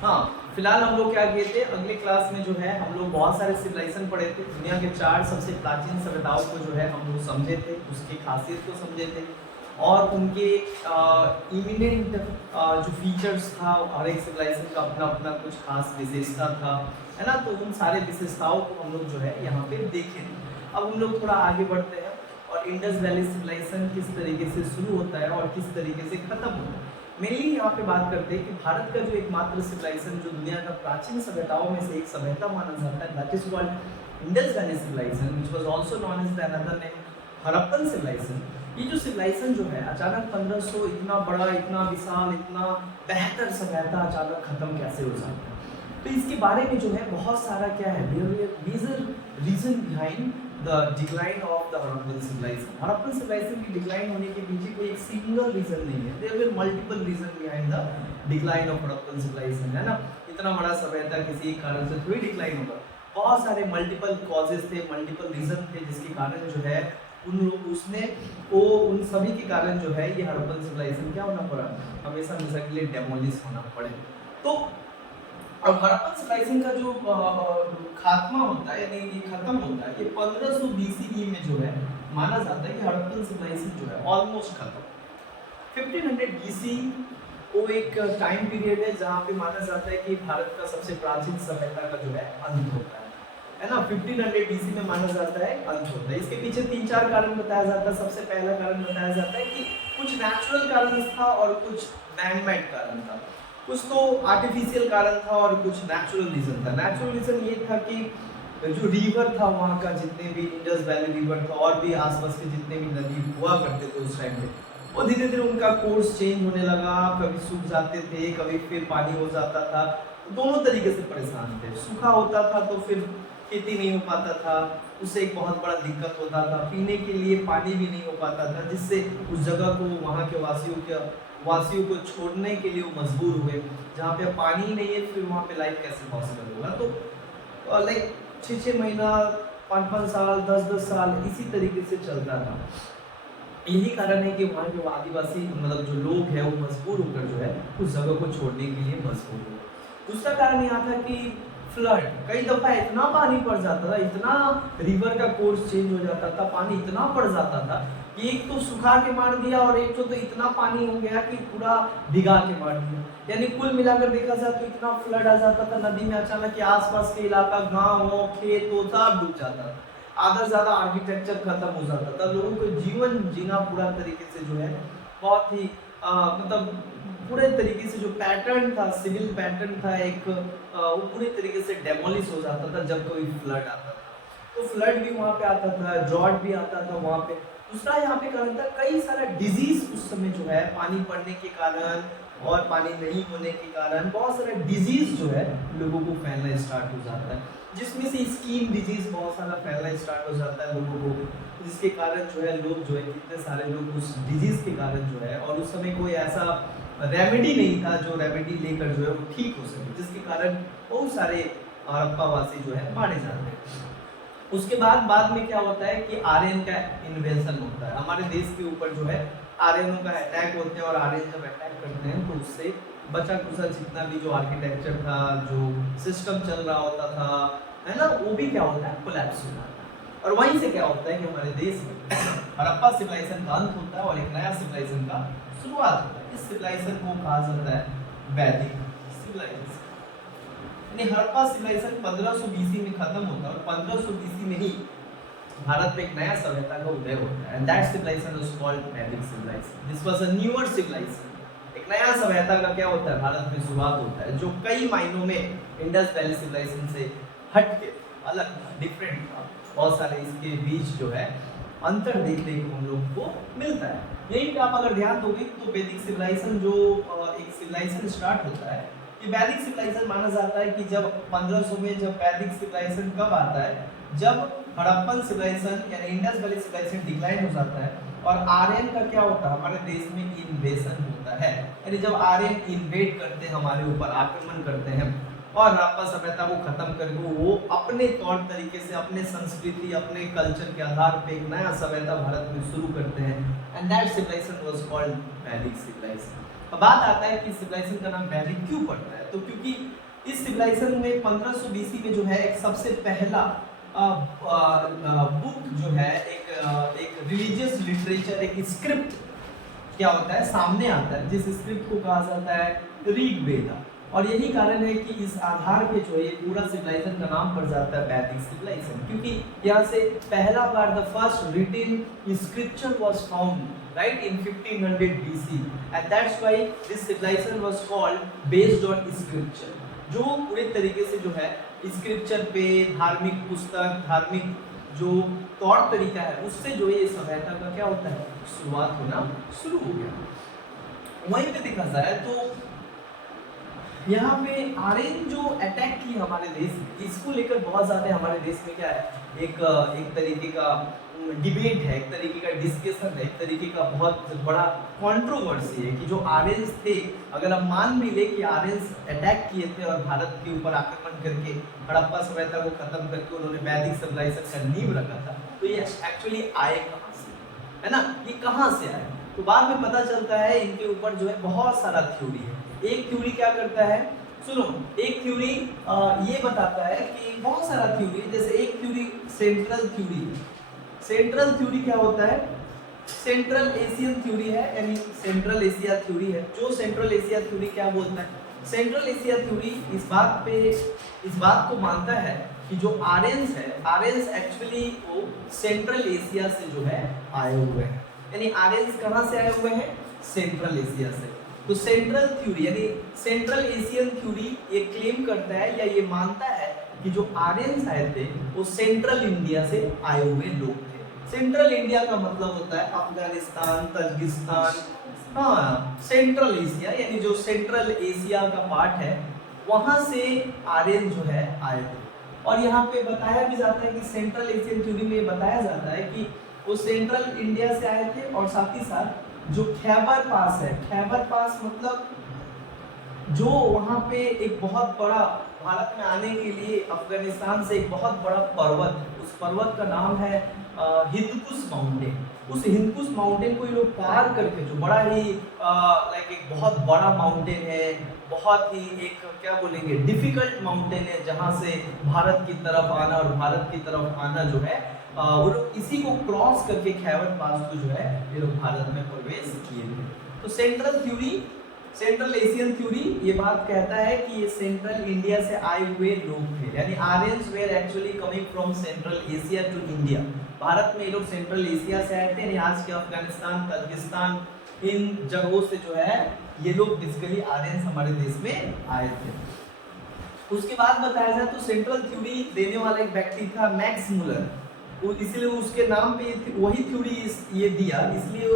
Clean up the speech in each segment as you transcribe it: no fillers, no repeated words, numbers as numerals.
हाँ, फिलहाल हम लोग क्या किए थे, अगले क्लास में जो है हम लोग बहुत सारे सिविलाइजेशन पढ़े थे। दुनिया के 4 सबसे प्राचीन सभ्यताओं को जो है हम लोग समझे थे, उसकी खासियत को समझे थे और उनके इमिनेंट जो फीचर्स था, हर एक सिविलाइजेशन का अपना अपना कुछ खास विशेषता था, है ना। तो उन सारे विशेषताओं को हम लोग जो है यहाँ पे देखे थे। अब हम लोग थोड़ा आगे बढ़ते हैं और इंडस वैली सिविलाइजेशन किस तरीके से शुरू होता है और किस तरीके से खत्म होता है। मेनली यहाँ पे बात करते हैं कि भारत का जो एकमात्र सिविलाइजेशन जो दुनिया का प्राचीन सभ्यताओं में से एक सभ्यता माना जाता है, that is called Indus valley civilisation, which was also known as the another name Harappan civilisation. ये जो सिविलाइजेशन जो है अचानक 1500 इतना बड़ा, इतना विशाल, इतना बेहतर सभ्यता अचानक खत्म कैसे हो जाता है। तो इसके बारे में जो है बहुत सारा क्या है, major reason behind the decline of the Harappan civilisation. Harappan civilisation की डिक्लाइन होने के पीछे कोई एक सिंगल रीजन नहीं है, there were multiple reason behind the decline of Harappan civilisation, है ना। इतना बड़ा सभ्यता किसी एक कारण से थोड़ी डिक्लाइन होगा, बहुत सारे मल्टीपल कॉजेस थे, मल्टीपल रीजन थे जिसके कारण जो है उन सभी के कारण जो है ये हड़प्पन सिविलाइजेशन क्या होना पड़ा, हमेशा हमेशा के लिए डेमोलिश होना पड़े। तो अब हड़प्पन सिविलाइजेशन का जो खात्मा होता है यानी ये खत्म होता है, ये 1500 बीसीई में जो है माना जाता है कि हड़प्पन सिविलाइजेशन जो है ऑलमोस्ट खत्म। 1500 बीसी वो एक टाइम पीरियड है जहाँ पे माना जाता है कि भारत का सबसे प्राचीन सभ्यता का जो है अंत होता है ना। 1500 बीसी में माना जाता है अंत होता है। इसके पीछे 3-4 कारण बताया जाता है। सबसे पहला कारण बताया जाता है कि कुछ नेचुरल कारण था और कुछ मैनमेड कारण था, कुछ तो आर्टिफिशियल कारण था और कुछ नेचुरल रीजन था। नेचुरल रीजन ये था कि जो रिवर था वहाँ का, जितने भी इंडस वैली रिवर था और भी आसपास के जितने भी नदी हुआ करते थे उस टाइम पे, वो धीरे धीरे उनका कोर्स चेंज होने लगा। कभी सूख जाते थे, कभी फिर पानी हो जाता था। दोनों तरीके से परेशान थे। सूखा होता था तो फिर खेती नहीं हो पाता था, उससे एक बहुत बड़ा दिक्कत होता था। पीने के लिए पानी भी नहीं हो पाता था, जिससे उस जगह को, वहाँ के वासियों को छोड़ने के लिए वो मजबूर हुए। जहाँ पे पानी नहीं है फिर वहाँ पे लाइफ कैसे पॉसिबल होगा। तो लाइक 6-6 महीना, 5-5 साल, 10-10 साल इसी तरीके से चलता था। यही कारण है कि वहाँ के आदिवासी मतलब जो लोग हैं वो मजबूर होकर जो है उस जगह को छोड़ने के लिए मजबूर हुए। दूसरा कारण यहाँ था कि फ्लड, कई दफा इतना पानी पड़ जाता था, इतना रिवर का कोर्स चेंज हो जाता था, पानी इतना पड़ जाता था कि एक तो सुखा के मार दिया और एक तो इतना पानी हो गया कि पूरा भिगा के मार दिया। यानी कुल मिलाकर देखा जाए तो इतना फ्लड आ जाता था नदी में अचानक कि आसपास के इलाका, गाँव, खेत सब डूब जाता था। आधा से ज्यादा आर्किटेक्चर खत्म हो जाता था। लोगों को जीवन जीना पूरा तरीके से जो है बहुत ही मतलब पूरे तरीके से जो पैटर्न था, सिविल पैटर्न था एक, वो पूरे तरीके से डेमोलिश हो जाता था जब कोई फ्लड आता था। तो फ्लड भी वहाँ पे आता था, ड्रॉट भी आता था वहाँ पे। दूसरा यहाँ पे कारण था कई सारा डिजीज उस समय जो है पानी पड़ने के कारण और पानी नहीं होने के कारण बहुत सारा डिजीज जो है लोगों को फैलना स्टार्ट हो जाता है, जिसमें से स्किन डिजीज बहुत सारा फैलना स्टार्ट हो जाता है लोगों को, जिसके कारण जो है लोग जो है कितने सारे लोग उस डिजीज के कारण जो है, और उस समय कोई ऐसा रेमेडी नहीं था जो रेमेडी लेकर जो है वो ठीक हो सके, जिसके कारण बहुत सारे हड़प्पावासी जो है मारे जाते हैं। उसके बाद में क्या होता है कि आर्यन का इन्वेंशन होता है हमारे देश के ऊपर, जो है आर्यनों का अटैक होते हैं और आर्यन जब अटैक करते हैं तो उससे बचा कुचा जितना भी जो आर्किटेक्चर था, जो सिस्टम चल रहा होता था, है ना, वो भी क्या होता है, कोलैप्स हो जाता है। और वहीं से क्या होता है कि हमारे देश में हड़प्पा सिविलाइजेशन का अंत होता है और एक नया सिविलाइजेशन का शुरुआत होता है। इस सिविलाइजेशन को कहा जाता है वैदिक सिविलाइजेशन। हड़प्पा सिविलाइजेशन 1500 बीसी में खत्म होता है और 1500 बीसी में ही भारत में एक नया सभ्यता का उदय होता है, and that civilisation was called Vedic civilization. This was a newer civilization. एक नया सभ्यता का क्या होता है, भारत में शुरुआत होता है, जो कई मायनों में इंडस वैली सिविलाइजेशन से हट के अलग था, डिफरेंट था। बहुत सारे इसके बीच जो है अंतर देखने को हम लोग को मिलता है। यहीं पे आप अगर ध्यान दोगे तो वैदिक सिविलाइजेशन जो एक सिविलाइजेशन स्टार्ट होता है, ये वैदिक सिविलाइजेशन माना जाता है कि जब 1500 में जब वैदिक सिविलाइजेशन कब आता है, जब हड़प्पन सिविलाइजेशन यानी इंडस वैली सिविलाइजेशन डिक्लाइन हो जाता है और आर्यन का क्या होता है, हमारे देश में इन्वेशन होता है। यानी जब आर्यन इन्वेड करते हैं, हमारे ऊपर आक्रमण करते हैं और हड़प्पा सभ्यता को खत्म करके वो अपने तौर तरीके से, अपने संस्कृति, अपने कल्चर के आधार पे एक नया सभ्यता भारत में शुरू करते हैं, and that civilisation was called Vedic civilisation. अब बात आता है कि सिविलाइजेशन का नाम वैदिक क्यों पड़ता है, तो क्योंकि इस सिविलाइजेशन में 1500 बीसी में जो है एक सबसे पहला बुक जो है एक रिलीजियस लिटरेचर, एक स्क्रिप्ट क्या होता है सामने आता है, जिस स्क्रिप्ट को कहा जाता है ऋग्वेद। और यही कारण है कि इस आधार पे जो है पूरा सिविलाइजेशन का नाम पड़ जाता है वैदिक सिविलाइजेशन, क्योंकि यहाँ से पहला बार the first written scripture was found right in 1500 BC and that's why this civilization was called based on scripture, जो पूरे तरीके से जो है स्क्रिप्चर पे धार्मिक पुस्तक, धार्मिक जो तौर तरीका है उससे जो है ये सभ्यता का क्या होता है शुरुआत होना शुरू हो गया। वहीं पे देखा जाए तो यहाँ पे आर्यन जो अटैक की हमारे देश में, इसको लेकर बहुत ज़्यादा हमारे देश में क्या है एक तरीके का डिबेट है, एक तरीके का डिस्कशन है, एक तरीके का बहुत बड़ा कंट्रोवर्सी है कि जो आर्यंस थे, अगर हम मान भी ले कि आर्यंस अटैक किए थे और भारत के ऊपर आक्रमण करके हड़प्पा सभ्यता को खत्म करके उन्होंने वैदिक सिविलाइजेशन का नींव रखा था, तो ये एक्चुअली आए कहाँ से, है ना, ये कहाँ से आए? तो बाद में पता चलता है इनके ऊपर जो है बहुत सारा थ्योरी है। एक थ्योरी क्या करता है, सुनो, एक थ्योरी ये बताता है कि बहुत सारा थ्योरी, जैसे एक theory central theory. Central theory क्या होता है? सेंट्रल एशियन थ्योरी है, यानी सेंट्रल एशिया थ्योरी है। जो सेंट्रल एशिया थ्योरी क्या बोलता है? सेंट्रल एशिया थ्योरी इस बात को मानता है कि जो आर्यंस है, आर्यंस एक्चुअली वो सेंट्रल एशिया से जो है आए हुए हैं, यानी आर्यंस कहाँ से आए हुए हैं? सेंट्रल एशिया से। तो सेंट्रल थ्योरी यानी सेंट्रल एशियन थ्योरी ये क्लेम करता है या ये मानता है कि जो आर्यंस आए थे वो सेंट्रल इंडिया से आए हुए लोग थे। सेंट्रल इंडिया का मतलब होता है अफगानिस्तान, तजिकिस्तान, हाँ, सेंट्रल एशिया, यानी जो सेंट्रल एशिया का पार्ट है वहां से आर्यन जो है आए थे। और यहाँ पे बताया भी जाता है कि सेंट्रल एशियन थ्योरी में बताया जाता है कि वो सेंट्रल इंडिया से आए थे, और साथ ही साथ जो खैबर पास है, खैबर पास मतलब जो वहाँ पे एक बहुत बड़ा, भारत में आने के लिए अफगानिस्तान से एक बहुत बड़ा पर्वत, उस पर्वत का नाम है हिंदकुश माउंटेन। उस हिंदकुश माउंटेन को ये लोग पार करके, जो बड़ा ही लाइक एक बहुत बड़ा माउंटेन है, बहुत ही एक क्या बोलेंगे डिफिकल्ट माउंटेन है, जहाँ से भारत की तरफ आना और भारत की तरफ आना जो है वो लोग इसी को क्रॉस करके खैबर पास को जो है ये लोग भारत में प्रवेश किए थे। तो central theory, central Asian theory ये बात कहता है कि ये सेंट्रल इंडिया से आए हुए लोग थे, यानी Aryans were actually coming from Central Asia to India. Bharat में ये लोग सेंट्रल एशिया से आए थे, यानी आज के अफगानिस्तान, तजिकिस्तान, इन जगहों से जो है ये लोग बेसिकली आर्यंस हमारे देश में आए थे। उसके बाद बताया जाए तो सेंट्रल थ्योरी देने वाला एक व्यक्ति था मैक्स मुलर, इसलिए उसके नाम पे वही थ्योरी ये दिया, इसलिए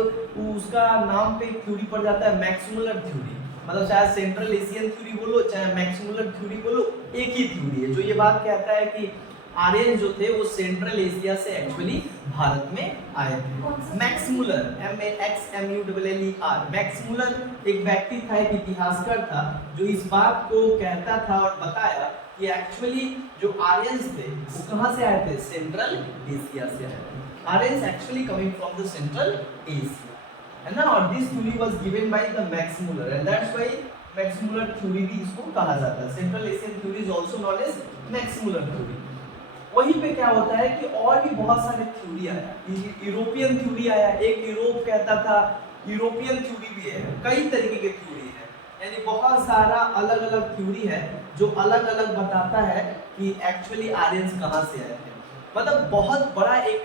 उसका नाम पे थ्योरी पड़ जाता है मैक्स मुलर थ्योरी। मतलब चाहे सेंट्रल एशियन थ्योरी बोलो चाहे मैक्स मुलर थ्योरी बोलो, एक ही थ्योरी है जो ये बात कहता है कि आर्यन जो थे वो सेंट्रल एशिया से एक्चुअली भारत में आए थे। Max Muller, MAXMULLER, Max Muller एक व्यक्ति था, एक इतिहासकार था, जो इस बात को कहता था और बताया कि एक्चुअली जो आर्यंस थे वो कहाँ से आए थे? सेंट्रल एशिया से आए थे। Aryans actually coming from the Central Asia, है ना। और this theory was given by the Max Muller and that's why Max Muller theory भी इसको कहा जाता है। Central Asian theory is also known as Max Muller theory. वहीं पे क्या होता है कि और भी बहुत सारे थ्योरी आया, यूरोपियन थ्योरी आया, एक यूरोप कहता था, यूरोपियन थ्योरी भी है, कई तरीके के थ्योरी है, यानी बहुत सारा अलग अलग थ्योरी है जो अलग अलग बताता है कि एक्चुअली आर्यंस कहाँ से आए थे। मतलब बहुत बड़ा एक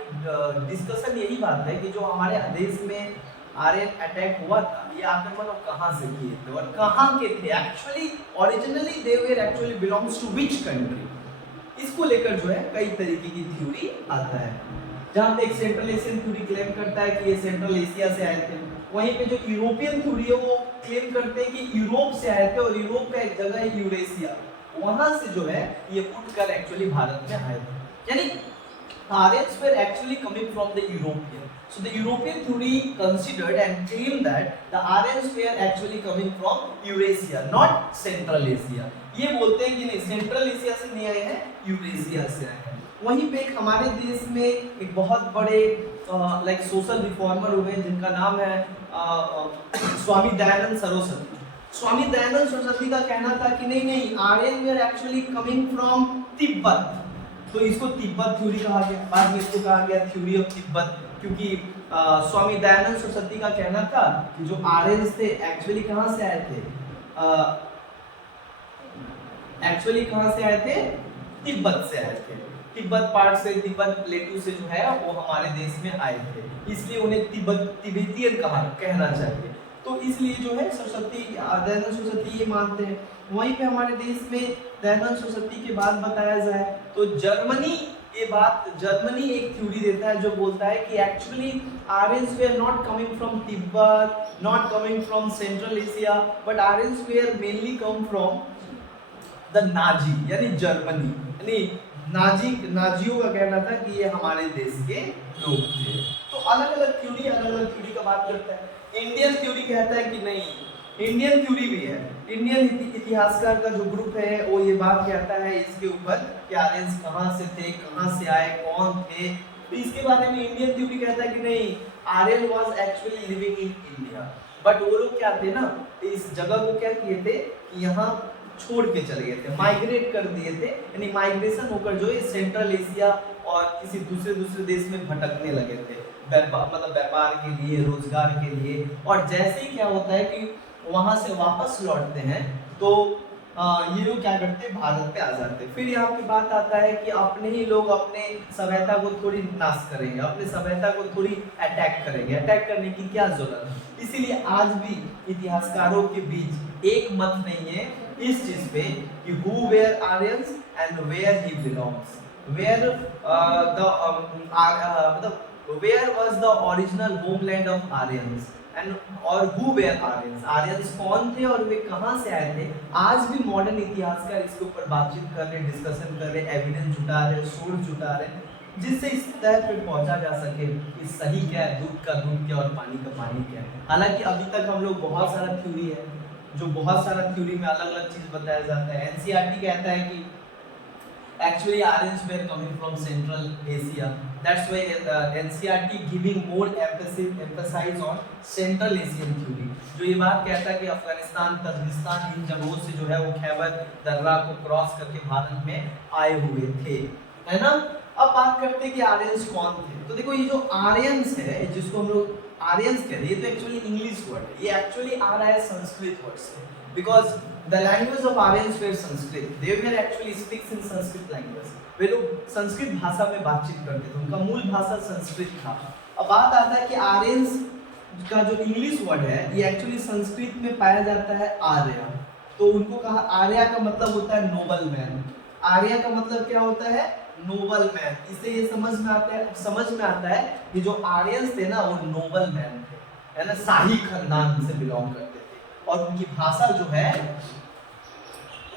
डिस्कशन यही बात है कि जो हमारे देश में आर्यन अटैक हुआ था, ये आक्रमण कहाँ से किए थे और कहाँ के थे actually, originally they were actually belongs to which country, इसको लेकर जो है कई तरीके की थ्योरी आता है। जहाँ पे एक सेंट्रल एशियन थ्योरी क्लेम करता है कि ये सेंट्रल एशिया से आए थे, वहीं पे जो यूरोपियन थ्योरी है वो क्लेम करते हैं कि यूरोप से आए थे, और यूरोप का एक जगह है यूरेशिया, वहां से जो है ये उठकर एक्चुअली भारत में आए थे। यानी Aryans were actually coming from the European. So the European theory considered and claimed that the Aryans were actually coming from Eurasia, not Central Asia. ये बोलते हैं कि नहीं सेंट्रल एशिया से नहीं आए हैं, यूरेशिया से आए हैं। वहीं पे एक हमारे देश में एक बहुत बड़े लाइक सोशल रिफॉर्मर हुए जिनका नाम है स्वामी दयानंद सरस्वती। स्वामी दयानंद सरस्वती का कहना था कि नहीं नहीं Aryan they are actually coming from Tibet, तो इसको तिब्बत थ्योरी कहा गया, बाद में इसको कहा गया थ्योरी ऑफ तिब्बत, क्योंकि स्वामी दयानंद सरस्वती का कहना था कि जो आर्यंस थे एक्चुअली कहाँ से आए थे, एक्चुअली कहाँ से आए थे, तिब्बत से आए थे। तिब्बत पार्ट से, तिब्बत प्लेटू से जो है वो हमारे देश में आए थे, इसलिए उन्हें तिब्बतियन कहना चाहिए। तो इसलिए जो है सरस्वती दयानंद सरस्वती ये मानते हैं। वहीं पे हमारे देश में दयानंद सरस्वती के बाद बताया जाए तो जर्मनी एक थ्योरी देता है जो बोलता है कि actually Aryans they are not coming from Tibet, not coming from Central Asia, but Aryans they are mainly come from the Nazi, यानी जर्मनी, यानी नाजियों का कहना था कि ये हमारे देश के लोग थे। तो अलग अलग थ्योरी का बात करता है। इंडियन थ्योरी कहता है कि नहीं, इंडियन थ्योरी भी है, इंडियन इतिहासकार का जो ग्रुप है वो ये बात कहता है इसके ऊपर कि आर्यंस कहाँ से थे, कहाँ से आए, कौन थे। तो इसके बारे में इंडियन थ्योरी कहता है कि नहीं Aryan was actually living in India, but वो लोग क्या थे ना, इस जगह को क्या किए थे कि यहाँ छोड़ के चले गए थे, माइग्रेट कर दिए थे, यानी माइग्रेशन होकर जो है सेंट्रल एशिया और किसी दूसरे देश में भटकने लगे थे, मतलब व्यापार के लिए, रोजगार के लिए। और जैसे ही क्या होता है कि वहां से वापस लौटते हैं तो ये लोग क्या करते हैं, भारत पे आ जाते हैं। फिर यहाँ पे बात आता है कि अपने ही लोग अपने सभ्यता को थोड़ी नाश करेंगे, अपने सभ्यता को थोड़ी अटैक करेंगे, अटैक करने की क्या जरूरत है। इसीलिए आज भी इतिहासकारों के बीच एक मत नहीं है इस चीज पे कि who were Aryans and where he belongs, where मतलब where was the original homeland of Aryans and और हु वेयर आर्यंस, आर्यंस कौन थे और वे कहां से आए थे। आज भी मॉडर्न इतिहासकार इसके ऊपर बातचीत कर रहे, डिस्कशन कर रहे, एविडेंस जुटा रहे, सोर्स जुटा रहे, जिससे इस तय पे पहुंचा जा सके कि सही क्या है, दूध का दूध क्या और पानी का पानी क्या है। हालांकि अभी तक हम लोग बहुत सारा थ्योरी है जो बहुत सारा थ्योरी में अलग अलग चीज बताया जाता है। एनसीईआरटी कहता है कि actually Aryans were coming from Central Asia, that's why NCERT giving more emphasis on Central Asian theory। जो ये बात कहता है कि अफगानिस्तान, तजिकिस्तान इन जगहों से जो है वो खैबर दर्रा को क्रॉस करके भारत में आए हुए थे, है ना। अब बात करते हैं कि आर्यंस कौन थे। तो देखो ये जो आर्यंस है जिसको हम लोग आर्यंस कह रहे हैं, ये तो एक्चुअली इंग्लिश वर्ड है, ये एक्चुअली आ रहा है संस्कृत वर्ड से, because the language of Aryans were Sanskrit, they were actually speaks in Sanskrit language, वे लोग संस्कृत भाषा में बातचीत करते थे, उनका मूल भाषा संस्कृत था। अब बात आता है कि आर्यंस का जो इंग्लिश वर्ड है ये एक्चुअली संस्कृत में पाया जाता है आर्य, तो उनको कहा आर्य का मतलब होता है नोबल मैन, आर्य का मतलब क्या होता है, नोबल मैन। इससे ये समझ में आता है कि जो आर्यंस थे ना वो नोबल मैन थे, है ना, शाही खानदान से बिलोंग करते थे, और उनकी भाषा जो है,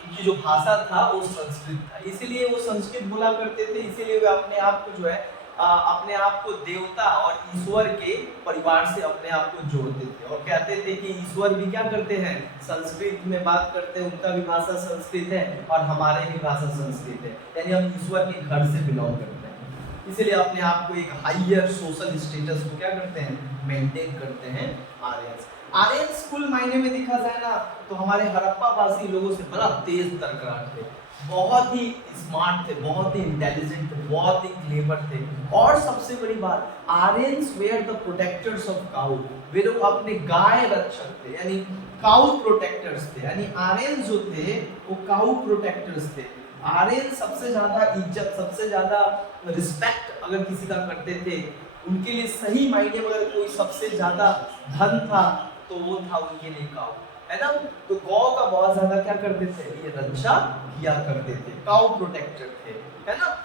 उनकी जो भाषा था वो संस्कृत था, इसीलिए वो संस्कृत बोला करते थे। इसीलिए वे अपने आप को जो है अपने आप को देवता और ईश्वर के परिवार से अपने आप को जोड़ते थे और कहते थे कि ईश्वर भी क्या करते हैं, संस्कृत में बात करते हैं, उनका भी भाषा संस्कृत है और हमारे भी भाषा संस्कृत है, यानी हम ईश्वर के घर से बिलोंग करते हैं। इसीलिए अपने आप को एक हायर सोशल स्टेटस को क्या करते हैं, मेंटेन करते हैं आर्यंस। आर्यंस कुल मायने में देखा जाए ना तो हमारे हड़प्पा वासी लोगों से बड़ा तेज तर्करार थे, बहुत ही स्मार्ट थे, बहुत ही इंटेलिजेंट थे, बहुत ही क्लेवर थे। और सबसे बड़ी बात, Aryans were the protectors of cow, वे लोग अपने गाय रक्षक थे, यानी काउ प्रोटेक्टर्स थे, यानी आर्यंस जो थे वो काउ प्रोटेक्टर्स थे। आर्यन सबसे ज्यादा इज्जत, सबसे ज्यादा रिस्पेक्ट अगर किसी का करते थे, उनके लिए सही मायने में अगर कोई सबसे ज्यादा धन था तो वो था उनके लिए काऊ, है ना। तो गौ का बहुत ज्यादा क्या करते थे, ये रक्षा किया करते थे, काऊ प्रोटेक्टर थे, है ना।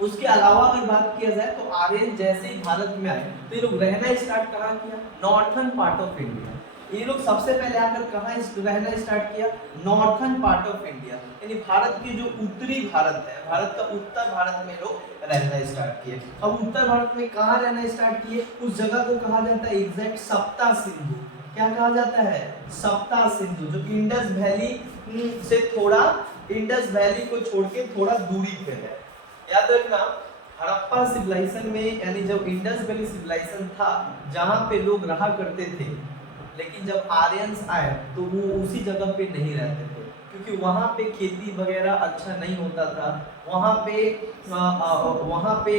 उसके अलावा अगर बात किया जाए तो आर्यन जैसे ही भारत में आए तो ये लोग रहना स्टार्ट कहाँ किया, नॉर्थन पार्ट ऑफ इंडिया, ये लोग सबसे पहले आकर कहाँ रहना स्टार्ट किया? नॉर्थन पार्ट ऑफ इंडिया, यानी भारत के जो उत्तरी भारत है, भारत का उत्तर भारत में लोग रहना स्टार्ट किए। अब उत्तर भारत में कहाँ रहना स्टार्ट किए? उस जगह को कहा जाता है एग्जैक्ट सप्ता सिंधु। क्या कहा जाता है? सप्ता सिंधु, जो इंडस वैली से थोड़ा, इंडस वैली को छोड़ के थोड़ा दूरी पे है। याद रखना, हड़प्पा सिविलाइजेशन में, यानी जब इंडस वैली सिविलाइजेशन था जहाँ पे लोग रहा करते थे, लेकिन जब आर्यंस आए तो वो उसी जगह पे नहीं रहते थे, क्योंकि वहाँ पे खेती वगैरह अच्छा नहीं होता था। वहाँ पे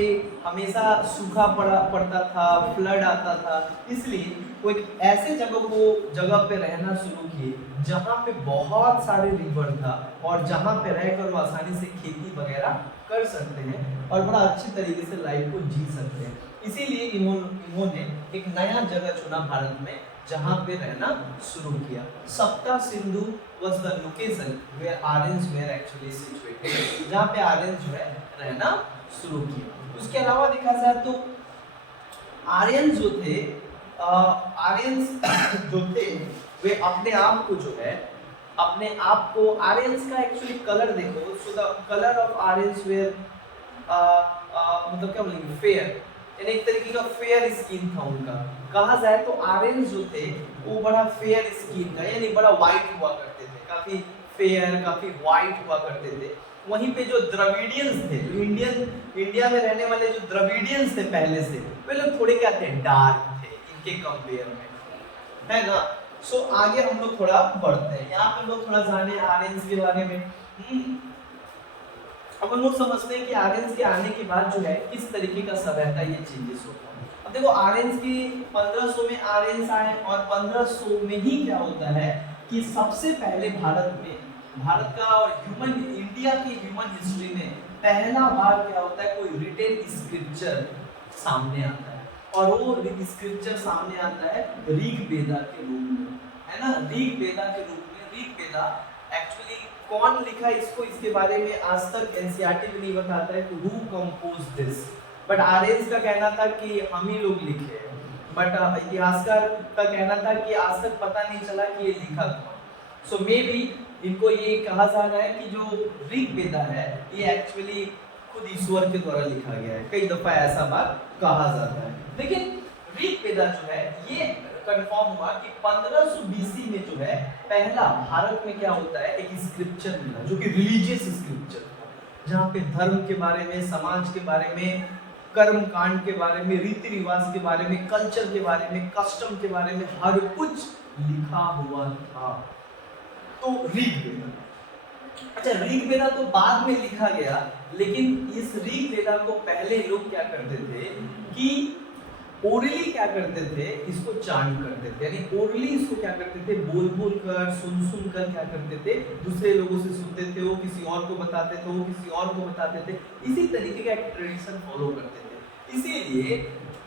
हमेशा सूखा पड़ता था, फ्लड आता था, इसलिए वो एक ऐसे जगह पे रहना शुरू किए जहाँ पे बहुत सारे रिवर था और जहाँ पे रहकर वो आसानी से खेती वगैरह कर सकते हैं और बड़ा अच्छी तरीके से लाइफ को जी सकते हैं। इसीलिए इन्होंने एक नया जगह चुना भारत में जहाँ पे रहना शुरू किया। सप्ता Sindhu was the location where Aryans were actually situated, जहाँ पे आर्यंस जो है रहना शुरू किया। उसके अलावा देखा जाए तो आर्यंस जो थे वे अपने आप को जो है, अपने आप को, आर्यंस का एक्चुअली कलर देखो, so the colour of Aryans were मतलब क्या बोलेंगे, फेयर, यानी एक तरीके का फेयर स्किन था उनका। कहा जाए तो आर्यंस जो थे वो बड़ा फेयर स्किन था, यानी बड़ा वाइट हुआ करते थे, काफी फेयर, काफी वाइट हुआ करते थे। वहीं पे जो द्रविडियंस थे, जो इंडिया में रहने वाले जो द्रविडियंस थे पहले से, वे लोग थोड़े क्या थे, डार्क थे इनके कंपेयर में, है ना। सो आगे हम लोग थोड़ा बढ़ते हैं, यहाँ पे लोग थोड़ा जाने आर्यंस के बारे में। अब हम लोग समझते हैं कि आर्यंस के आने के बाद जो है किस तरीके का सभ्यता ये चेंजेस होता है। अब देखो, आर्यंस की 1500 में आर्यंस आए और 1500 में ही क्या होता है कि सबसे पहले भारत का और इंडिया की ह्यूमन हिस्ट्री में पहला बार क्या होता है, कोई रिटेन स्क्रिप्चर सामने आता है, और वो स्क्रिप्चर सामने आता है ऋग्वेदा के रूप में, है ना। ऋग्वेदा के रूप में, ऋग्वेदा एक्चुअली कौन लिखा इसको, इसके बारे में आज तक एनसीईआरटी भी नहीं बताता है who composed this, but Aryans का कहना था कि हम ही लोग लिखे, बट इतिहासकार का कहना था कि आज तक पता नहीं चला कि ये लिखा था। सो मे बी इनको ये कहा जा रहा है कि जो ऋग्वेदा है ये एक्चुअली खुद ईश्वर के द्वारा लिखा गया है, कई दफा ऐसा बात कहा जाता है। लेकिन ऋग्वेदा जो है ये कंफर्म हुआ कि 1500 बीसी में जो है पहला भारत में क्या होता है, एक स्क्रिप्चर मिला जो कि रिलीजियस स्क्रिप्चर था, जहाँ पे धर्म के बारे में, समाज के बारे में, कर्म कांड के बारे में, रीति रिवाज के बारे में, कल्चर के बारे में, कस्टम के बारे में हर कुछ लिखा हुआ था। तो ऋग्वेदा, अच्छा ऋग्वेदा तो बाद में लिखा गया, लेकिन इस ऋग्वेदा को पहले लोग क्या करते थे कि ओरली क्या करते थे, इसको चांट करते थे, यानी ओरली इसको क्या करते थे, बोल कर, सुन कर क्या करते थे, दूसरे लोगों से सुनते थे, वो किसी और को बताते थे, वो किसी और को बताते थे, इसी तरीके का एक ट्रेडिशन फॉलो करते थे। इसीलिए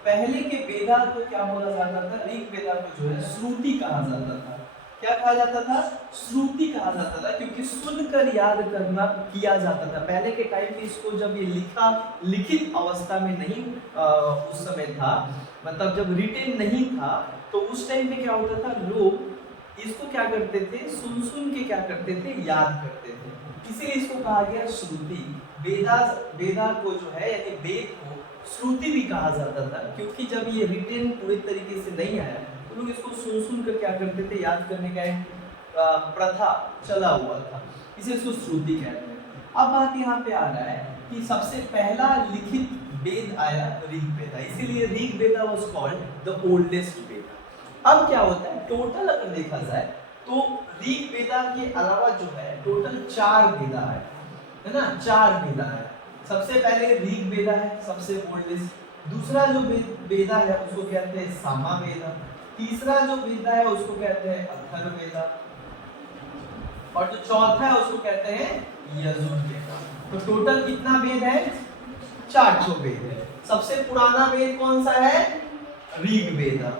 पहले के वेदा को क्या बोला जाता था, ऋग्वेदा को जो है श्रुति कहा जाता था। क्या कहा जाता था, श्रुति कहा जाता था, क्योंकि सुनकर याद करना किया जाता था। पहले के टाइम में इसको जब ये लिखित अवस्था में नहीं उस समय था, मतलब जब रिटेन नहीं था, तो उस टाइम में क्या होता था, लोग इसको क्या करते थे, सुन के क्या करते थे, याद करते थे, इसीलिए इसको कहा गया श्रुति। वेदा को जो है, यानी वेद को श्रुति भी कहा जाता था, क्योंकि जब ये रिटेन पूरे तरीके से नहीं आया तो लोग इसको सुन कर क्या करते थे, याद करने का एक प्रथा चला हुआ था, इसे इसको श्रुति कहते हैं। अब बात यहाँ पे आ रहा है कि सबसे पहला लिखित वेद आया ऋग्वेदा, इसीलिए Rigveda was called the oldest Veda. अब क्या होता है, टोटल अगर देखा जाए तो ऋग्वेदा के अलावा जो है टोटल 4 वेदा है ना, 4 वेदा है। सबसे पहले ऋग्वेदा है, सबसे ओल्डेस्ट। दूसरा जो वेदा है उसको कहते हैं सामवेदा। तीसरा जो वेदा है उसको कहते हैं अथर्ववेदा, और जो चौथा है उसको कहते हैं यजुर्वेदा। तो टोटल कितना वेद है, 4 वेद है। सबसे पुराना वेद कौन सा है, ऋग्वेदा।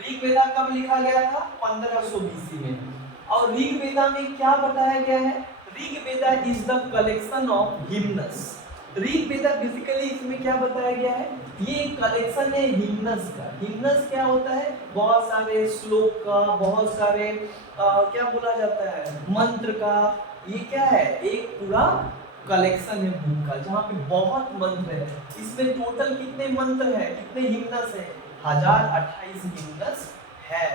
ऋग्वेदा कब लिखा गया था, 1500 बीसी में। और ऋग्वेदा में क्या बताया गया है, Rigveda is the collection of hymns, Rig Veda basically इसमें क्या बताया गया है, ये एक कलेक्शन है हिम्नस का। हिम्नस क्या होता है, बहुत सारे श्लोक का, बहुत सारे क्या बोला जाता है, मंत्र का। ये क्या है, एक पूरा कलेक्शन है बुक का, जहाँ पे बहुत मंत्र है। इसमें टोटल कितने मंत्र है, कितने हिम्नस है, 1028 हिम्नस है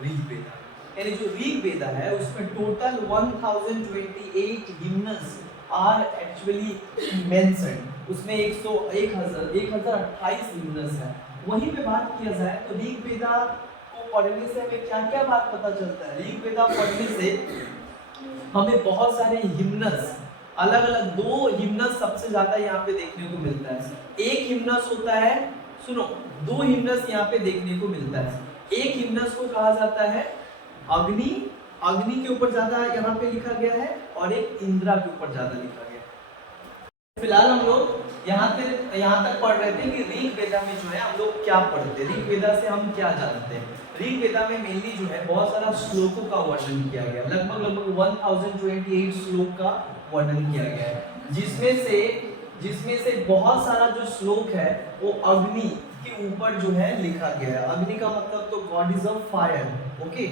ऋग वेदा। यानी जो ऋग वेदा है उसमें टोटल 1028 हिम्नस आर एक्चुअली मेंशन्ड। उसमें 1028 हिम्नस है। वहीं पे बात किया जाए तो ऋग वेदा को पढ़ने से हमें क्या क्या बात पता चलता है। ऋग वेदा पढ़ने से हमें बहुत सारे हिम्नस, अलग अलग दो हिम्नस सबसे ज्यादा यहाँ पे देखने को मिलता है। एक हिम्नस होता है, सुनो, दो हिम्नस यहाँ पे देखने को मिलता है। एक हिम्नस को कहा जाता है अग्नि, अग्नि के ऊपर ज्यादा यहाँ पे लिखा गया है, और एक इंद्रा के ऊपर ज्यादा लिखा गया है। फिलहाल हम लोग यहाँ तक पढ़ रहे थे कि ऋग वेदा में जो है हम लोग क्या पढ़ते हैं, ऋग वेदा से हम क्या जानते हैं। ऋग वेदा में मेनली जो है बहुत सारा श्लोकों का वर्णन किया गया, लगभग 1028 श्लोक का वर्णन किया गया है, जिसमें से बहुत सारा जो श्लोक है वो अग्नि के ऊपर जो है लिखा गया है। अग्नि का मतलब तो God is of fire, okay.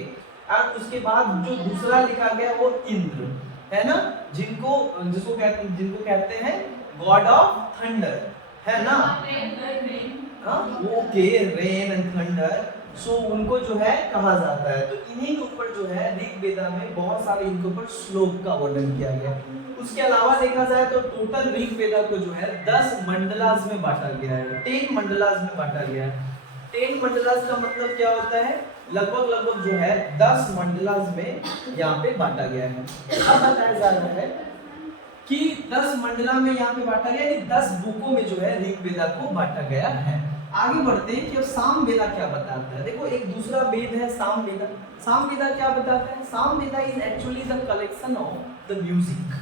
और उसके बाद जो दूसरा लिखा गया वो इंद्र है ना, जिसको कहते हैं गॉड ऑफ थंडर, है ना, ओके, रेन एंड थंडर। सो उनको जो है कहा जाता है। तो इन्हीं के ऊपर जो है ऋग वेदा में बहुत सारे इनके ऊपर श्लोक का वर्णन किया गया। उसके अलावा देखा जाए तो टोटल ऋग वेदा को जो है 10 मंडलास में बांटा गया है, 10 मंडलास में बांटा गया है। 10 मंडलास का मतलब क्या होता है, लगभग जो है 10 मंडलास में यहाँ पे बांटा गया है। अब बताया जा रहा है कि 10 मंडला में यहाँ पे बांटा गया, 10 बुकों में जो है ऋग वेदा को बांटा गया है। आगे बढ़ते हैं कि अब साम वेदा क्या बताता है। देखो एक दूसरा वेद है साम वेदा। साम वेदा क्या बताता है, Sama Veda is actually the collection of the music,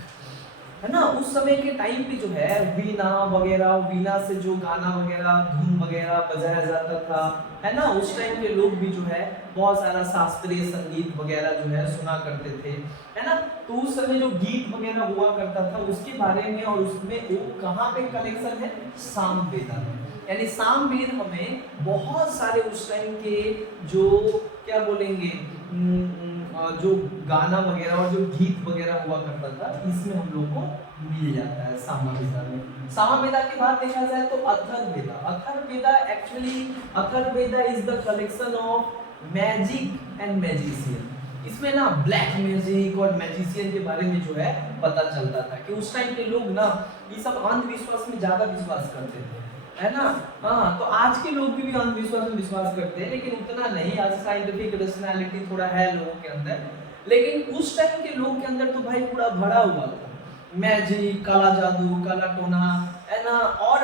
है ना। उस समय के टाइम पे जो है वीणा वगैरह, वीणा से जो गाना वगैरह, धुन वगैरह बजाया जाता था, है ना। उस टाइम के लोग भी जो है बहुत सारा शास्त्रीय संगीत वगैरह जो है सुना करते थे, है ना। तो उस समय जो गीत वगैरह हुआ करता था उसके बारे में, और उसमें वो कहाँ पे कलेक्शन है, साम वेदा में। यानी साम वेद हमें बहुत सारे उस टाइम के जो क्या बोलेंगे जो गाना वगैरह और जो गीत वगैरह हुआ करता था, इसमें हम लोग को मिल जाता है सामवेदा में। सामवेदा के बाद देखा जाए तो Atharvaveda. Atharvaveda actually, Atharvaveda is the collection of magic and magician. इसमें ना ब्लैक मैजिक और मैजिशियन के बारे में जो है पता चलता था कि उस टाइम के लोग ना ये सब अंधविश्वास में ज्यादा विश्वास करते थे, है ना। हाँ, तो आज के लोग भी अंधविश्वास में विश्वास करते हैं, लेकिन उतना नहीं। आज साइंटिफिक रैशनैलिटी थोड़ा है लोगों के अंदर, लेकिन उस टाइम के लोग के अंदर तो भाई पूरा भरा हुआ था मैजिक, काला जादू, काला टोना, है ना। और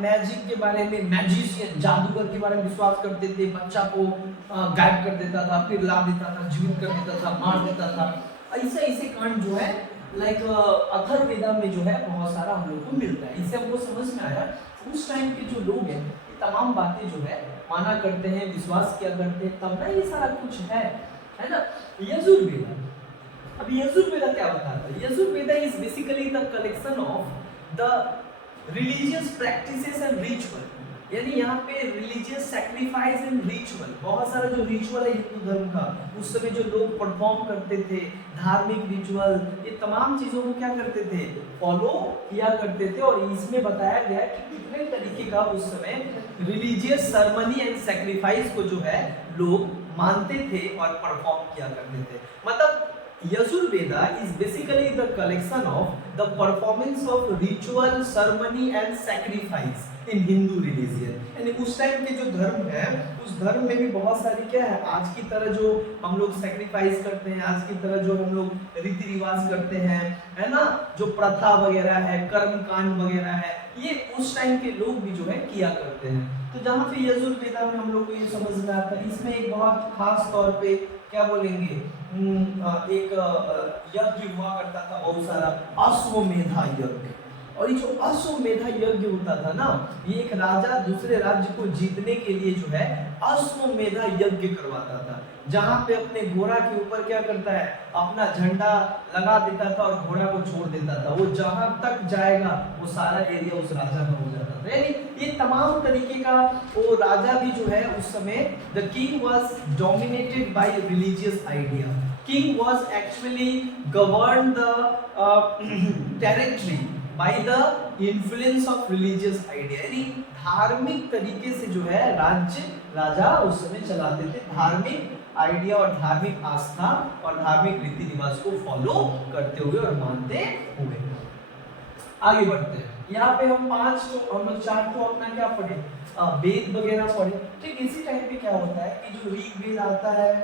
मैजिक के बारे में, मैजिशियन जादूगर के बारे में विश्वास करते थे। बच्चा को गायब कर देता था, फिर ला देता था, जीवित कर देता था, मार देता था। ऐसे कांड जो है लाइक अथर्ववेदा में जो है बहुत सारा हम लोग को मिलता है। इससे हमको समझ में आया उस टाइम के जो लोग हैं ये तमाम बातें जो है माना करते हैं, विश्वास किया करते हैं, तब ना ये सारा कुछ है ना। यजुर्वेदा, अब यजुर्वेदा क्या बताता है। Yajurveda is basically the collection of the religious practices and ritual. यानी यहाँ पे रिलीजियस सैक्रिफाइस एंड रिचुअल, बहुत सारा जो रिचुअल है हिंदू धर्म का, उस समय जो लोग परफॉर्म करते थे, धार्मिक रिचुअल, ये तमाम चीजों को क्या करते थे, फॉलो किया करते थे। और इसमें बताया गया है कि कितने तरीके का उस समय रिलीजियस सर्मनी एंड सैक्रिफाइस को जो है लोग मानते थे और परफॉर्म किया करते थे। मतलब Yajurveda is basically the collection of the performance of ritual, ceremony and sacrifice in Hindu religion। यानी उस टाइम के जो धर्म है, उस धर्म में भी बहुत सारी क्या है, आज की तरह जो हम लोग सैक्रिफाइस करते हैं, आज की तरह जो हम लोग रीति रिवाज करते हैं, है ना, जो प्रथा वगैरह है, कर्म कांड वगैरह है, ये उस टाइम के लोग भी जो है किया करते हैं। तो जहाँ पे यजुर्वेदा में हम लोग को ये समझ में आता है, इसमें एक बहुत खास तौर पे क्या बोलेंगे, एक यज्ञ हुआ करता था बहुत सारा, अश्वमेधा यज्ञ। और ये जो अश्वमेधा यज्ञ होता था ना, ये एक राजा दूसरे राज्य को जीतने के लिए जो है अश्वमेध यज्ञ करवाता था, जहां पे अपने घोड़ा के ऊपर क्या करता है, अपना झंडा लगा देता था और घोड़ा को छोड़ देता था। वो जहां तक जाएगा वो सारा एरिया उस राजा का हो जाता था। यानी ये तमाम तरीके का वो राजा भी जो है उस समय, the king was dominated by religious idea. King was actually govern the territory by the influence of religious idea. यानी धार्मिक तरीके से जो है राज्य राजा उस समय चलाते थे, धार्मिक आइडिया और धार्मिक आस्था और धार्मिक रीति रिवाज को फॉलो करते हुए और मानते हुए। आगे बढ़ते हैं। यहाँ पे हम हम चार तो अपना क्या पढ़े, वेद वगैरह पढ़े। ठीक इसी टाइम पे क्या होता है कि जो ऋग्वेद आता है,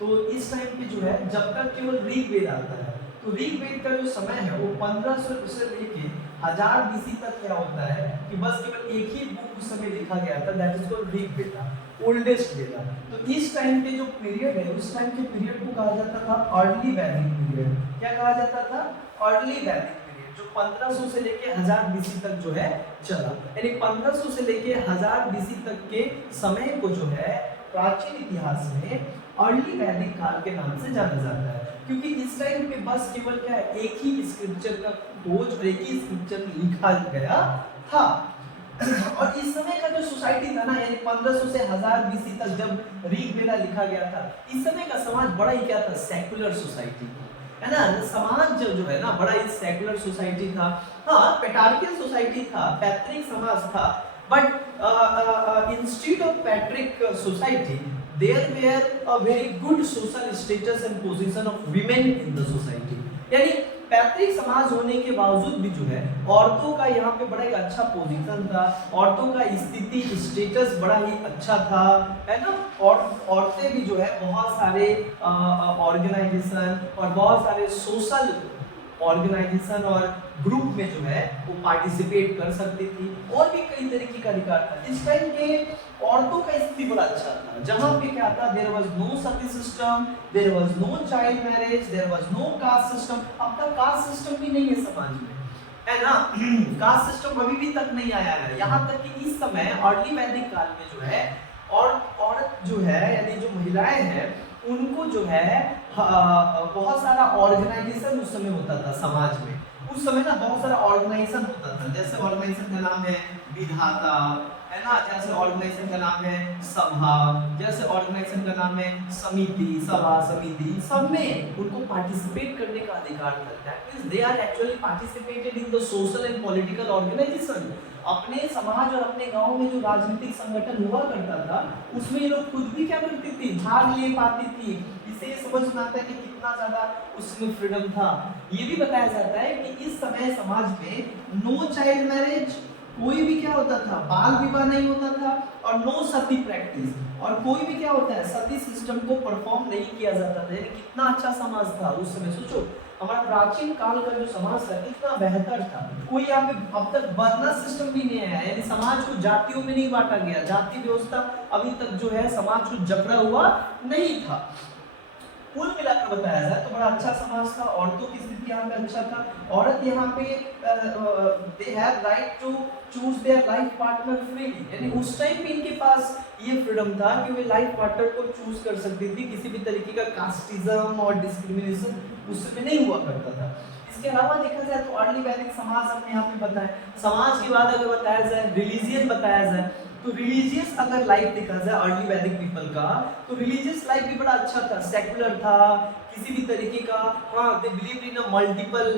तो इस टाइम पे जो है जब तक केवल ऋग्वेद आता है, तो ऋग्वेद का जो समय है वो 1500 से लेके 1000 बीसी तक क्या होता है कि बस केवल एक ही बुक उस समय लिखा गया था, that is called Rigveda, oldest Veda. तो इस टाइम के जो पीरियड है, उस टाइम के पीरियड को कहा जाता था अर्ली वैदिक पीरियड। क्या कहा जाता था? अर्ली वैदिक पीरियड, जो 1500 से लेके 1000 बीसी तक जो है चला। यानी 1500 से लेके 1000 बीसी तक के समय को जो है प्राचीन इतिहास में अर्ली वैदिक काल के नाम से जाना जाता है, क्योंकि इस टाइम पे बस केवल क्या है, एक ही स्क्रिप्चर का खोज और एक ही स्क्रिप्चर लिखा गया था। और इस समय का जो सोसाइटी था ना, यानी 1500 से 1000 बीसी तक जब ऋग्वेदा लिखा गया था, इस समय का समाज बड़ा ही क्या था, सेकुलर सोसाइटी है ना। समाज जो है ना बड़ा ही सेकुलर सोसाइटी था। हाँ, पेट्रियार्कल सोसाइटी था, पैतृक समाज था, बट इंस्टेड ऑफ पैतृक society there were a very good social status and position of women in the society। यानी पैतृक समाज होने के बावजूद भी जो है औरतों का यहाँ पे बड़ा एक अच्छा पोजीशन था, औरतों का स्थिति स्टेटस बड़ा ही अच्छा था, है ना। और औरतें भी जो है बहुत सारे ऑर्गेनाइजेशन और बहुत सारे सोशल ऑर्गेनाइजेशन और ग्रुप में जो है वो पार्टिसिपेट कर सकती थी, और भी कई तरीके का अधिकार था। इस टाइम के औरतों का स्थिति बड़ा अच्छा था, जहां पे क्या था, there was no sati system, there was no child marriage, there was no caste system. अब तक कास्ट सिस्टम भी नहीं है समाज में, है ना। कास्ट सिस्टम अभी भी तक नहीं आया है। यहाँ तक कि इस समय अर्ली वैदिक काल में जो है और औरत जो है, यानी जो महिलाएं हैं, उनको जो है बहुत सारा ऑर्गेनाइजेशन उस समय होता था समाज में। उस समय ना बहुत सारा ऑर्गेनाइजेशन होता था, जैसे ऑर्गेनाइजेशन का नाम है विधाता, है ना, जैसे ऑर्गेनाइजेशन का नाम है सभा, जैसे ऑर्गेनाइजेशन का नाम है समिति, सभा समिति, सब में उनको पार्टिसिपेट करने का अधिकार था। That means they are actually participated in the social and political organisation. अपने समाज और अपने गांव में जो राजनीतिक संगठन हुआ करता था, उसमें ये लोग खुद भी क्या करती थी, भाग ले पाती थी। इससे समझ में आता है कि कितना ज्यादा उसमें फ्रीडम था। ये भी बताया जाता है कि इस समय समाज में नो चाइल्ड मैरिज, कोई भी क्या होता था, बाल विवाह नहीं होता था, और नो सती प्रैक्टिस, और कोई भी क्या होता है, सती सिस्टम को परफॉर्म नहीं किया जाता था। यानी कितना अच्छा समाज था उस समय। सोचो हमारा प्राचीन काल का जो समाज था कितना बेहतर था। कोई यहाँ पे अब तक वर्ण सिस्टम भी नहीं आया, यानी समाज को जातियों में नहीं बांटा गया, जाति व्यवस्था अभी तक जो है समाज को जकड़ा हुआ नहीं था। कुल मिलाकर बताया जाए तो बड़ा अच्छा समाज था। औरतों की स्थिति यहाँ पे अच्छा था। औरत यहाँ पे they have right to choose their life partner freely, यानी उस टाइम पे इनके पास ये फ्रीडम था कि वे लाइफ पार्टनर को चूज कर सकती थी। किसी भी तरीके का कास्टिज्म और डिस्क्रिमिनेशन उस समय नहीं हुआ करता था। इसके अलावा देखा जाए तो अर्ली वैदिक समाज हमने यहाँ पे बताया। समाज के बाद अगर बताया जाए रिलीजियन बताया जाए, तो रिलीजियस अगर लाइफ देखा जाए अर्ली वैदिक पीपल का, तो रिलीजियस लाइफ भी बड़ा अच्छा था, सेकुलर था, किसी भी तरीके का, हाँ, they believed in a multiple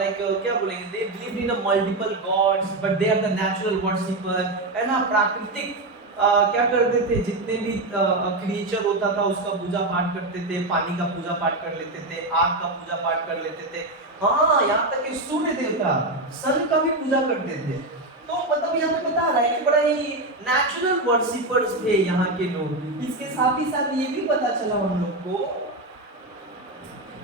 like क्या बोलेंगे, they believed in a multiple gods, but they are the natural worshipper, है ना। प्राकृतिक क्या करते थे, जितने भी क्रिएचर होता था उसका पूजा पाठ करते थे, पानी का पूजा पाठ कर लेते थे, आग का पूजा पाठ कर लेते थे, हाँ, यहाँ तक कि सूर्य देवता, सन का भी पूजा करते थे। तो मतलब यहाँ पे बता रहा है कि बड़ा ही नेचुरल वर्शिपर्स थे यहाँ के लोग। इसके साथ ही साथ ये भी पता चला हम लोग को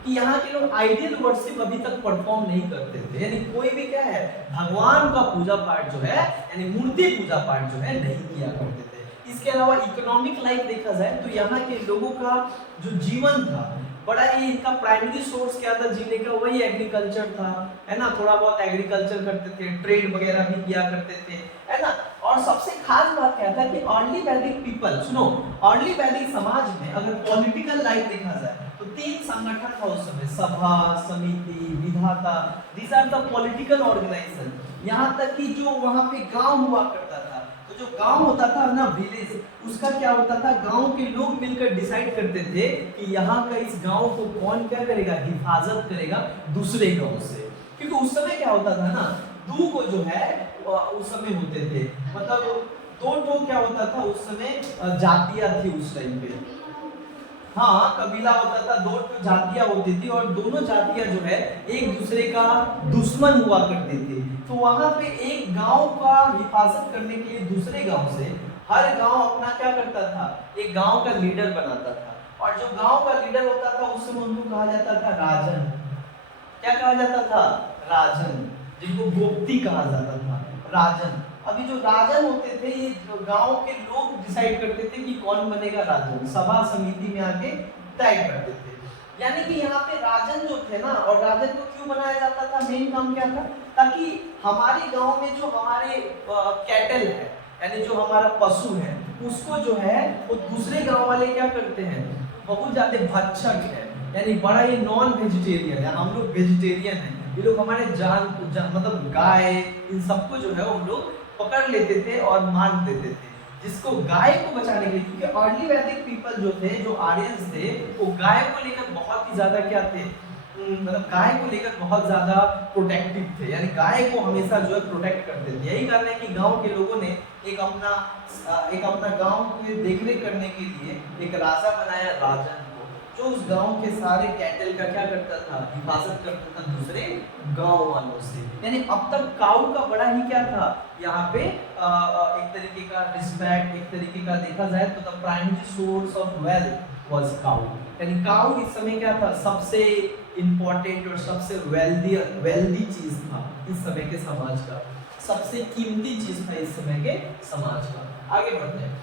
कि यहाँ के लोग आइडियल वर्शिप अभी तक परफॉर्म नहीं करते थे, यानी कोई भी क्या है, भगवान का पूजा पाठ जो है, यानी मूर्ति पूजा पाठ जो है नहीं किया करते थे। इसके अलावा इकोनॉमिक लाइफ देखा जाए तो यहाँ के लोगों का जो जीवन था बड़ा ही इनका प्राइमरी सोर्स क्या था जीने का, वही एग्रीकल्चर था, है ना। थोड़ा बहुत एग्रीकल्चर करते थे, ट्रेड वगैरह भी किया करते थे, है ना। और सबसे खास बात क्या था कि अर्ली वैदिक पीपल, सुनो, अर्ली वैदिक समाज में अगर पॉलिटिकल लाइफ देखा जाए तो 3 संगठन था उस समय, Sabha, Samiti, Vidatha, these are the political organisation. यहाँ तक कि जो वहाँ पे गांव हुआ करता था, तो जो गांव होता था ना, विलेज, उसका क्या होता था, गांव के लोग मिलकर डिसाइड करते थे कि यहाँ का इस गांव को कौन क्या करेगा, हिफाजत करेगा दूसरे गांव से। क्योंकि उस समय क्या होता था ना, दो को जो है उस समय होते थे, मतलब दो क्या होता था उस समय, जातियां थी उस टाइम पे। हाँ, कबीला होता था, 2 जातियां होती थी और दोनों जातियां जो है एक दूसरे का दुश्मन हुआ करती थी। तो वहां पे एक गांव का हिफाजत करने के लिए दूसरे गांव से हर गांव अपना क्या करता था, एक गांव का लीडर बनाता था। और जो गांव का लीडर होता था उस समय उनको कहा जाता था राजन। क्या कहा जाता था, राजन, जिनको गोप्ती कहा जाता था, राजन। अभी जो राजन होते थे, ये गांव के लोग डिसाइड करते थे कि कौन बनेगा राजन, सभा समिति में आके तय करते थे। यानी कि यहाँ पे राजन जो थे ना, और राजन को क्यों बनाया जाता था, मेन काम क्या था, ताकि हमारे गांव में जो हमारे कैटल है, यानी जो हमारा पशु है, उसको जो है वो दूसरे गांव वाले क्या करते हैं, बहुत ज्यादा भक्षक है, यानी बड़ा ही नॉन वेजिटेरियन है, हम लोग वेजिटेरियन है, ये लोग हमारे मतलब गाय, इन सबको जो है वो लोग पकड़ लेते थे और मार देते थे, जिसको गाय को बचाने के लिए। क्योंकि अर्ली वैदिक पीपल जो थे, जो आर्यंस थे, वो गाय को लेकर बहुत ही ज्यादा क्या थे, मतलब गाय को लेकर बहुत ज्यादा प्रोटेक्टिव थे, यानी गाय को हमेशा जो है प्रोटेक्ट करते थे। यही कारण है कि गांव के लोगों ने एक अपना गांव के देखरेख करने के लिए एक राजा बनाया, राजन, जो उस गांव के सारे कैटल का क्या करता था, हिफाजत करता था दूसरे गांव वालों से। यानी अब तक काऊ का बड़ा ही क्या था, यहाँ पे एक तरीके का रिस्पेक्ट, एक तरीके का देखा जाए तो the primary source of wealth was cow. यानी काऊ इस समय क्या था, सबसे इंपॉर्टेंट और सबसे वेल्दी चीज था इस समय के समाज का, सबसे कीमती चीज था इस समय के समाज का। आगे बढ़ते हैं।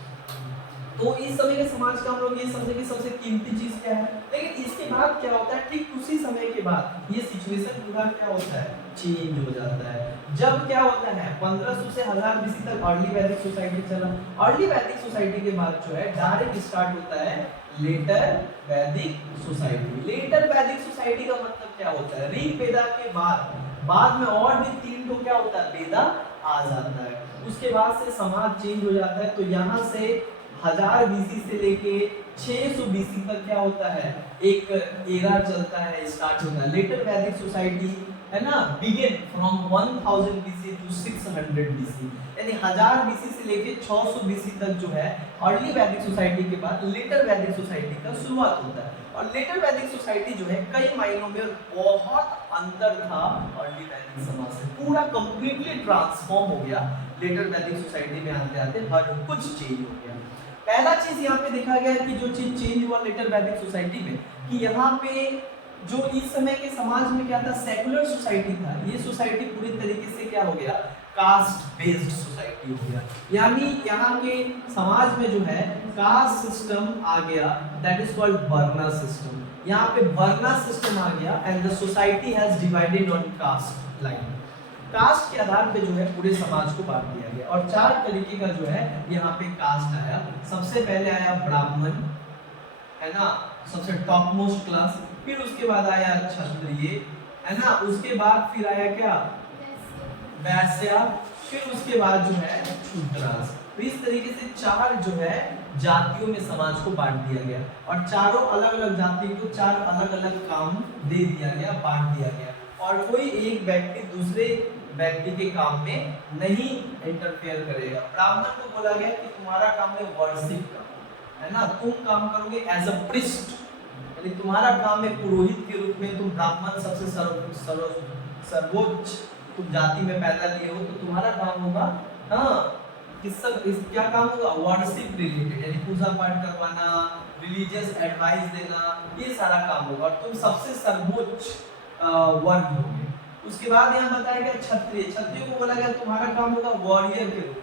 तो इस समय के समाज का हम लोग ये समझे कि सबसे कीमती चीज क्या है। लेकिन इसके बाद क्या होता है, ठीक उसी समय के बाद ये सिचुएशन पूरा क्या होता है, चेंज हो जाता है। जब क्या होता है, 1500 से 1000 बीसी तक अर्ली वैदिक सोसाइटी चला। अर्ली वैदिक सोसाइटी के बाद जो है डायरेक्ट स्टार्ट होता है लेटर वैदिक सोसाइटी। लेटर वैदिक सोसाइटी का मतलब क्या होता है, ऋग वेदा के बाद में और भी 3 तो क्या होता है, वेदा आ जाता है। उसके बाद से समाज चेंज हो जाता है। तो यहाँ से 1000 बीसी से लेके 600 बीसी तक क्या होता है, एक एरा चलता है, स्टार्ट होता है। लेटर वैदिक सोसाइटी है ना, begin from 1000 BC to 600 BC, यानी 1000 बीसी से लेके 600 बीसी तक जो है अर्ली वैदिक सोसाइटी के बाद लेटर वैदिक सोसाइटी का शुरुआत होता है। और लेटर वैदिक सोसाइटी जो है कई मायनों में बहुत अंतर था अर्ली वैदिक समाज से, पूरा कंप्लीटली ट्रांसफॉर्म हो गया। लेटर वैदिक सोसाइटी में आते आते हर कुछ चेंज हो गया। पहला चीज यहाँ पे देखा गया कि जो चीज चेंज हुआ लेटर वैदिक सोसाइटी में, कि यहाँ पे जो इस समय के समाज में क्या था, सेकुलर सोसाइटी था। ये सोसाइटी पूरी तरीके से क्या हो गया, कास्ट बेस्ड सोसाइटी हो गया। यानी यहाँ के समाज में जो है कास्ट सिस्टम आ गया, that is called varna system. यहाँ पे वर्ना सिस्टम आ गया and the society has divided on caste line. Caste के आधार पे जो है पूरे समाज को बांट दिया गया। और 4 तरीके का जो है यहाँ पे कास्ट आया। सबसे पहले आया ब्राह्मण, है ना, सबसे टॉप मोस्ट क्लास। फिर उसके बाद आया क्षत्रिय, है ना, उसके बाद फिर आया क्या, वैश्य, फिर उसके बाद जो है शूद्रास। तो इस तरीके से 4 जो है जातियों में समाज को बांट दिया गया। और चारों अलग अलग जाति को 4 अलग अलग काम दे दिया गया, बांट दिया गया। और कोई एक व्यक्ति दूसरे व्यक्ति के काम में नहीं इंटरफेयर करेगा। ब्राह्मण को बोला गया कि तुम्हारा काम है वर्शिप का, है ना, तुम काम करोगे एज अ प्रिस्ट, यानी तुम्हारा काम है पुरोहित के रूप में। तुम ब्राह्मण सबसे सर्वोच्च तुम जाति में पैदा लिए हो, तो तुम्हारा काम होगा क्या काम होगा, वर्शिप रिलेटेड, यानी पूजा पाठ करवाना, रिलीजियस एडवाइस देना, ये सारा काम होगा। और तुम सबसे सर्वोच्च वर्ग होंगे। उसके बाद यहाँ बताया गया क्षत्रिय। क्षत्रिय को बोला गया तुम्हारा काम होगा वॉरियर के रूप।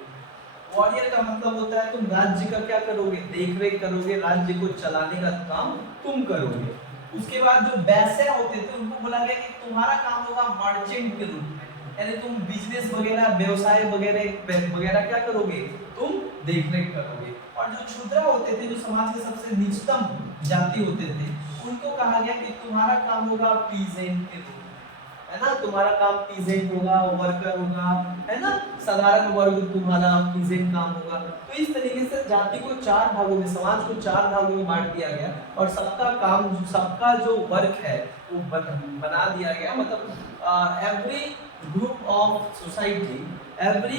वॉरियर का मतलब होता है तुम राज्य का क्या करोगे, देखरेख करोगे, राज्य को चलाने का काम तुम करोगे। उसके बाद जो वैश्य होते थे उनको बोला गया कि तुम्हारा काम होगा मर्चेंट के रूप में, यानी तुम बिजनेस वगैरह व्यवसाय वगैरह वगैरह क्या करोगे, तुम देखरेख करोगे। और जो क्षुद्र होते थे, जो समाज के सबसे निचतम जाति होते थे, उनको कहा गया कि तुम्हारा काम होगा पीजेंट के रूप में, है ना, तुम्हारा काम पीजेंट होगा, वर्कर होगा, है ना, साधारण वर्ग तुम्हारा पीजेंट काम होगा। तो इस तरीके से जाति को चार भागों में, समाज को चार भागों में बांट दिया गया और सबका काम, सबका जो वर्क है वो बना दिया गया। मतलब every group of society, every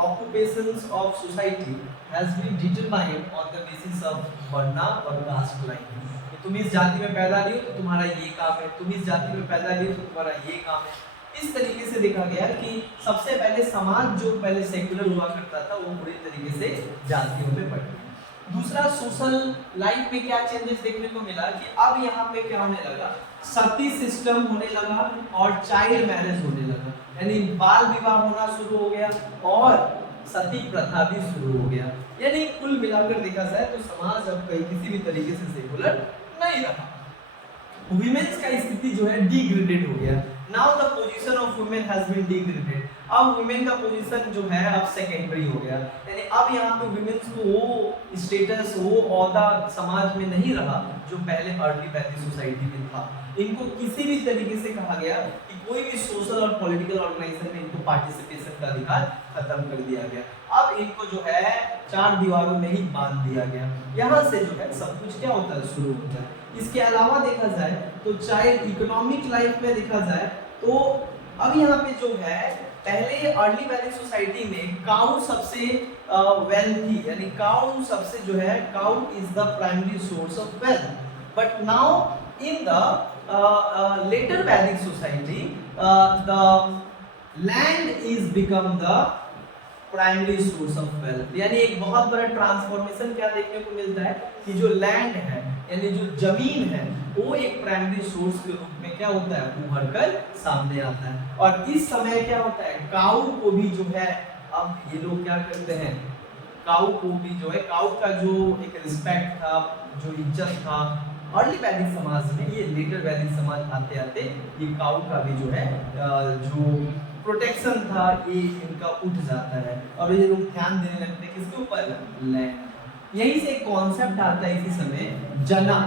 occupations of society has been determined on the basis of वर्ना और कास्ट लाइन। तुम इस जाति में पैदा नहीं हो तो तुम्हारा ये काम है, तुम इस जाति में पैदा नहीं हो तो तुम्हारा ये काम है। इस तरीके से देखा गया कि सबसे पहले समाज जो पहले सेक्युलर हुआ करता था वो पूरी तरीके से जातियों में बट गया। दूसरा, सोशल लाइफ में क्या चेंजेस देखने को मिला कि अब यहाँ पे क्या होने लगा, सती सिस्टम होने लगा और चाइल्ड मैरिज होने लगा, यानी बाल विवाह होना शुरू हो गया और सती प्रथा भी शुरू हो गया। यानी कुल मिलाकर देखा जाए तो समाज अब कहीं किसी भी तरीके से सेकुलर नहीं रहा। वुमेन्स का स्थिति जो है डिग्रेडेड हो गया। Now the position of women has been degraded. अब वुमेन का पोजीशन जो है अब सेकेंडरी हो गया, यानी अब यहाँ पे वुमेन्स को वो स्टेटस, वो ओहदा समाज में नहीं रहा जो पहले अर्ली वैदिक सोसाइटी में था। इनको किसी भी तरीके से कहा गया कि कोई भी सोशल और पॉलिटिकल ऑर्गेनाइजेशन में इनको पार्टिसिपेशन का अधिकार खत्म कर दिया गया। अब इनको जो है चार दीवारों में ही बांध दिया गया। यहाँ से जो है सब कुछ क्या होता है, शुरू होता है। इसके अलावा देखा जाए तो चाहे इकोनॉमिक लाइफ में देखा जाए तो अब यहाँ पे जो है पहले अर्ली वैदिक सोसाइटी में काउ सबसे वेल्थी, यानी काउ सबसे जो है, cow is the primary source of wealth. But now in the later Vedic society, the land is become the primary source of wealth। यानी एक बहुत बड़ा ट्रांसफॉर्मेशन क्या देखने को मिलता है कि जो लैंड है, यानी जो जमीन है, वो एक प्राइमरी सोर्स के रूप में क्या होता है, उभर कर सामने आता है। और इस समय क्या होता है, काऊ को भी जो है, अब ये लोग क्या करते हैं, काऊ को भी जो है, काऊ का जो एक रिस्पेक्ट था, जो इज्जत था अर्ली वैदिक समाज में, ये लेटर वैदिक समाज आते आते ये काऊ का भी जो है जो प्रोटेक्शन था ये इनका उठ जाता है और ये लोग ध्यान देने लगते हैं किसके ऊपर, लैंड। यहीं से एक कॉन्सेप्ट आता है इसी समय, जना।